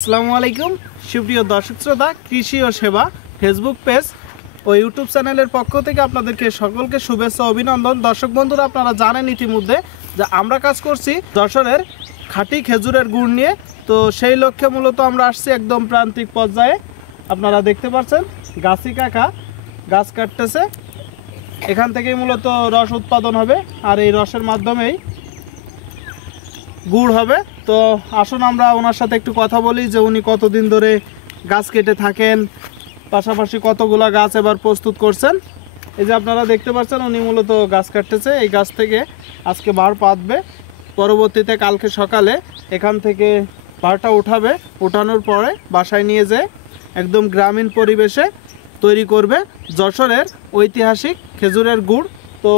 আসসালামু আলাইকুম সুপ্রিয় দর্শক শ্রোতা, কৃষি ও সেবা ফেসবুক পেজ ও ইউটিউব চ্যানেলের পক্ষ থেকে আপনাদেরকে সকলকে শুভেচ্ছা ও অভিনন্দন। দর্শক বন্ধুরা, আপনারা জানেন ইতিমধ্যে যে আমরা কাজ করছি যশোরের খাঁটি খেজুরের গুড় নিয়ে। তো সেই লক্ষ্যে মূলত আমরা আসছি একদম প্রান্তিক পর্যায়ে। আপনারা দেখতে পাচ্ছেন গাছি কাকা গাছ কাটতেছে, এখান থেকেই মূলত রস উৎপাদন হবে আর এই রসের মাধ্যমেই গুড় হবে। তো আসুন আমরা ওনার সাথে একটু কথা বলি যে উনি কতদিন ধরে গাছ কেটে থাকেন, পাশাপাশি কতগুলা গাছ এবার প্রস্তুত করছেন। এই যে আপনারা দেখতে পাচ্ছেন উনি মূলত গাছ কাটতেছে, এই গাছ থেকে আজকে বার পাতবে, পরবর্তীতে কালকে সকালে এখান থেকে বারটা উঠাবে, উঠানোর পরে বাসায় নিয়ে যেয়ে একদম গ্রামীণ পরিবেশে তৈরি করবে যশোরের ঐতিহাসিক খেজুরের গুড়। তো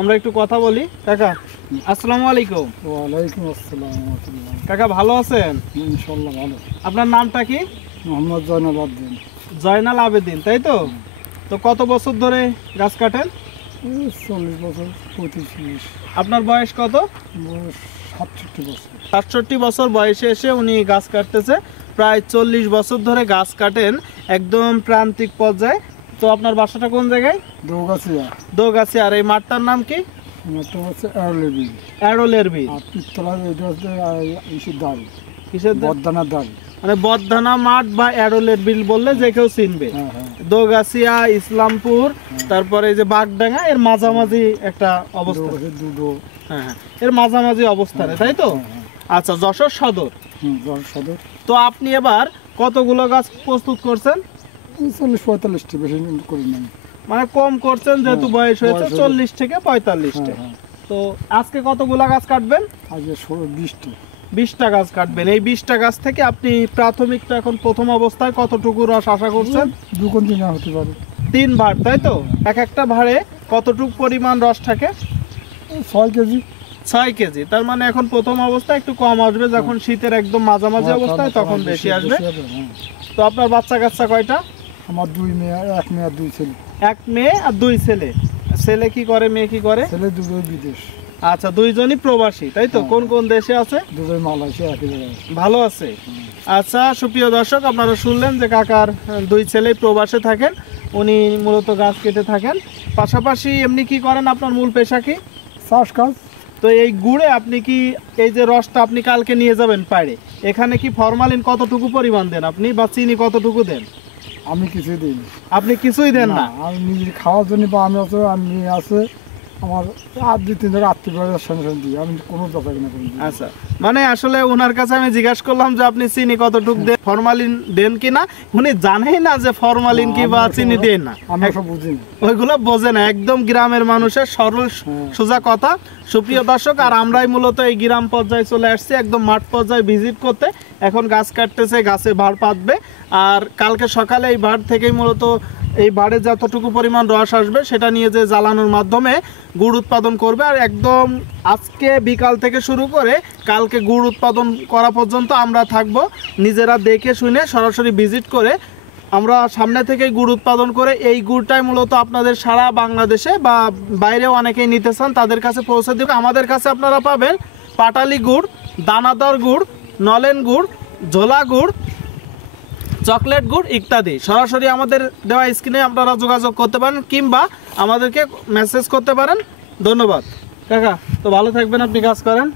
আমরা একটু কথা বলি। কাকা আসসালামু আলাইকুম। ওয়ালাইকুম আসসালাম। কাকা ভালো আছেন? ইনশাল্লাহ ভালো। আপনার নামটা কি? মোহাম্মদ জয়নাল আবেদিন। জয়নাল আবেদিন, তাই তো? তো কত বছর ধরে গাছ কাটেন? 40 বছর 35। আপনার বয়স কত? বয়স 67 বছর। 67 বছর বয়সে এসে উনি গাছ কাটতেছে। প্রায় 40 বছর ধরে গাছ কাটেন একদম প্রান্তিক পর্যায়ে। তো আপনার বাসাটা কোন জায়গায়? দৌগাছিয়া। দোগাছি। আর এই মাঠটার নাম কি? এটা হচ্ছে এরলেবি। অ্যারোলের বীজ। আর পিস্তলার এটা হচ্ছে ইসের দাল, কিসের দাল? বদদানার দাল। মানে বদধানা মাঠ বা অ্যারোলের বিল বললে যে কেউ চিনবে। হ্যাঁ হ্যাঁ দোগাছিয়া, ইসলামপুর, তারপরে এই যে বাগডাঙ্গা, এর মাঝামাঝি একটা অবস্থা। দুটো। হ্যাঁ হ্যাঁ, এর মাঝামাঝি অবস্থানে, তাই তো? আচ্ছা, যশোর সদর। যশোর সদর। তো আপনি এবার কতগুলো গাছ প্রস্তুত করছেন? 40-45টি, বেশি করি নাই। মানে কম করছেন যেহেতু বয়স হয়েছে 40 থেকে 45টা। হ্যাঁ। তো আজকে কতগুলো গাছ কাটবেন? আজকে 20টি। 20টা গাছ কাটবেন। এই 20টা গাছ থেকে আপনি প্রাথমিকটা এখন প্রথম অবস্থায় কতটুকু রস আশা করছেন? 2 কন্টিনিউ হতে পারে। 3 ভাঁড়, তাই তো? এক একটা ভাঁড়ে কতটুকু পরিমাণ রস থাকে? 6 কেজি। 6 কেজি। তার মানে এখন প্রথম অবস্থায় একটু কম আসবে, যখন শীতের একদম মাঝামাঝি অবস্থায় তখন বেশি আসবে। তো আপনার বাচ্চা কাচ্চা কয়টা? আমার 2 মেয়ে, 1 মেয়ে আর 2 ছেলে। 1 মেয়ে আর 2 ছেলে। ছেলে কি করে, মেয়ে কি করে? ছেলে দুটোই বিদেশ। আচ্ছা, দুইজনই প্রবাসী, তাই তো? কোন কোন দেশে আছে? দুটোই মালয়েশিয়া, একই জায়গায়। ভালো আছে। আচ্ছা, সুপ্রিয় দর্শক, আপনারা শুনলেন যে কাকার 2 ছেলেই প্রবাসে থাকেন, উনি মূলত গাছ কেটে থাকেন। পাশাপাশি এমনি কি করেন? আপনার মূল পেশা কি? চাষ কাজ। তো এই গুড়ে আপনি কি, এই যে রসটা আপনি কালকে নিয়ে যাবেন পাড়ে, এখানে কি ফরমালিন কতটুকু পরিমাণ দেন আপনি, বা চিনি কতটুকু দেন? আমি কিছুই দিই না। আপনি কিছুই দেন না? আমি নিজে খাওয়ার জন্য, বা আমি আছে, আমি নিয়ে আছে আমার আর 2-3 ধরে আত্মীয় সঙ্গে দিই, আমি কোনো দরকার না করি। আচ্ছা, মানে আসলে ওনার কাছে আমি জিজ্ঞাসা করলাম যে আপনি চিনি কতটুকু দেন, ফরমালিন দেন কিনা। উনি জানেই না যে ফরমালিন কি বা চিনি দেন না, আমরা সব বুঝি না, ওইগুলো বোঝে না। একদম গ্রামের মানুষের সরল সোজা কথা। সুপ্রিয় দর্শক, আর আমরাই মূলত এই গ্রাম পর্যায়ে চলে আসছি, একদম মাঠ পর্যায়ে ভিজিট করতে। এখন গাছ কাটতেছে, গাছে ভাড় পাতবে, আর কালকে সকালে এই ভাড় থেকেই মূলত এই ভাড়ে যতটুকু পরিমাণ রস আসবে সেটা নিয়ে যে জ্বালানোর মাধ্যমে গুড় উৎপাদন করবে। আর একদম আজকে বিকাল থেকে শুরু করে কালকে গুড় উৎপাদন করা পর্যন্ত আমরা থাকব, নিজেরা দেখে শুনে সরাসরি ভিজিট করে আমরা সামনে থেকে গুড় উৎপাদন করে এই গুড়টাই মূলত আপনাদের সারা বাংলাদেশে বা বাইরেও অনেকেই নিতে চান, তাদের কাছে পৌঁছে দেবে। আমাদের কাছে আপনারা পাবেন পাটালি গুড়, দানাদার গুড়, নলেন গুড়, ঝোলা গুড়, চকলেট গুড় ইত্যাদি। সরাসরি আমাদের দেওয়া স্ক্রিনে আপনারা যোগাযোগ করতে পারেন, কিংবা আমাদেরকে মেসেজ করতে পারেন। ধন্যবাদ কাকা। তো ভালো থাকবেন, আপনি কাজ করেন।